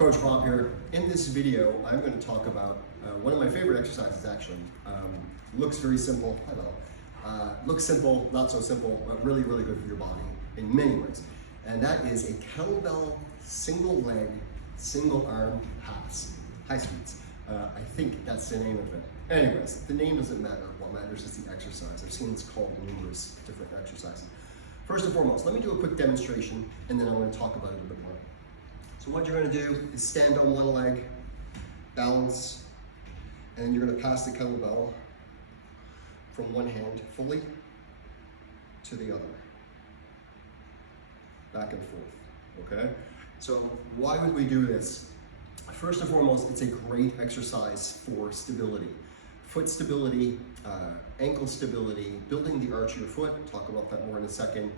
Coach Rob here. In this video, I'm going to talk about one of my favorite exercises actually. Looks very simple, I know. Looks simple, not so simple, but really, really good for your body in many ways. And that is a kettlebell single leg, single arm pass. High speeds. I think that's the name of it. Anyways, the name doesn't matter. What matters is the exercise. I've seen it's called numerous different exercises. First and foremost, let me do a quick demonstration and then I'm going to talk about it a bit more. So what you're going to do is stand on one leg, balance, and then you're going to pass the kettlebell from one hand fully to the other, back and forth, okay? So why would we do this? First and foremost, it's a great exercise for stability. Foot stability, ankle stability, building the arch of your foot, talk about that more in a second.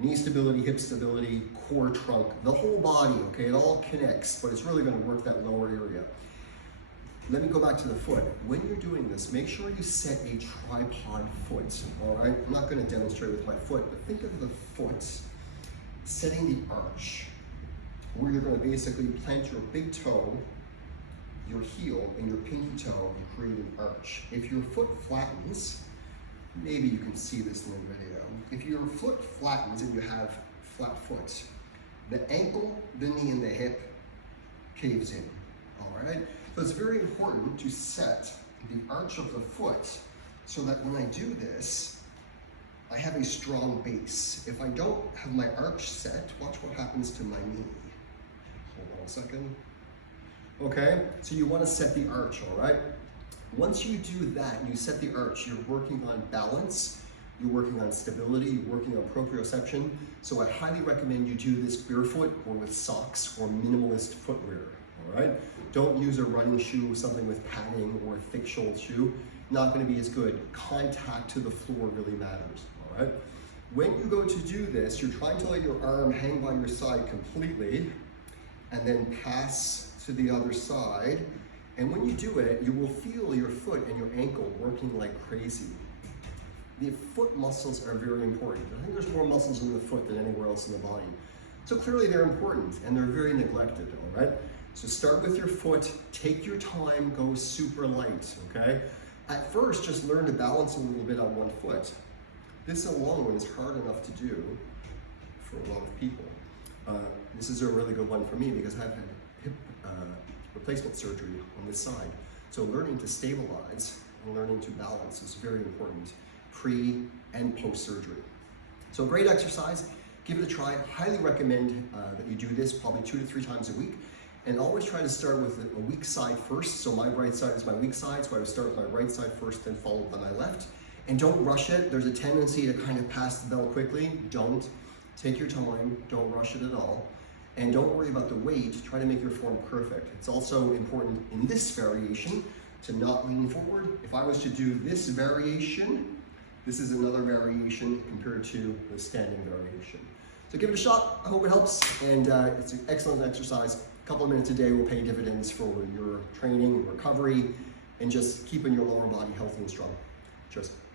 Knee stability, hip stability, core trunk, the whole body, okay? It all connects, but it's really gonna work that lower area. Let me go back to the foot. When you're doing this, make sure you set a tripod foot, all right? I'm not gonna demonstrate with my foot, but think of the foot setting the arch, where you're gonna basically plant your big toe, your heel, and your pinky toe and create an arch. If your foot flattens, maybe you can see this in the video. If your foot flattens and you have flat foot, the ankle, the knee, and the hip caves in, all right? So it's very important to set the arch of the foot so that when I do this, I have a strong base. If I don't have my arch set, watch what happens to my knee. Hold on a second. Okay, so you want to set the arch, all right? Once you do that and you set the arch, you're working on balance, you're working on stability, you're working on proprioception. So I highly recommend you do this barefoot or with socks or minimalist footwear, all right? Don't use a running shoe, something with padding or a thick-soled shoe. Not gonna be as good. Contact to the floor really matters, all right? When you go to do this, you're trying to let your arm hang by your side completely and then pass to the other side. And when you do it, you will feel your foot and your ankle working like crazy. The foot muscles are very important. I think there's more muscles in the foot than anywhere else in the body. So clearly they're important and they're very neglected, all right? So start with your foot, take your time, go super light, okay? At first, just learn to balance a little bit on one foot. This alone is hard enough to do for a lot of people. This is a really good one for me because I've had hip replacement surgery on this side. So learning to stabilize and learning to balance is very important pre and post surgery. So great exercise, give it a try. Highly recommend that you do this probably 2 to 3 times a week. And always try to start with a weak side first. So my right side is my weak side, so I would start with my right side first, then followed by my left. And don't rush it. There's a tendency to kind of pass the bell quickly. Don't. Take your time, don't rush it at all. And don't worry about the weight, try to make your form perfect. It's also important in this variation to not lean forward. If I was to do this variation, this is another variation compared to the standing variation. So give it a shot, I hope it helps, and it's an excellent exercise. A couple of minutes a day will pay dividends for your training, recovery, and just keeping your lower body healthy and strong. Cheers.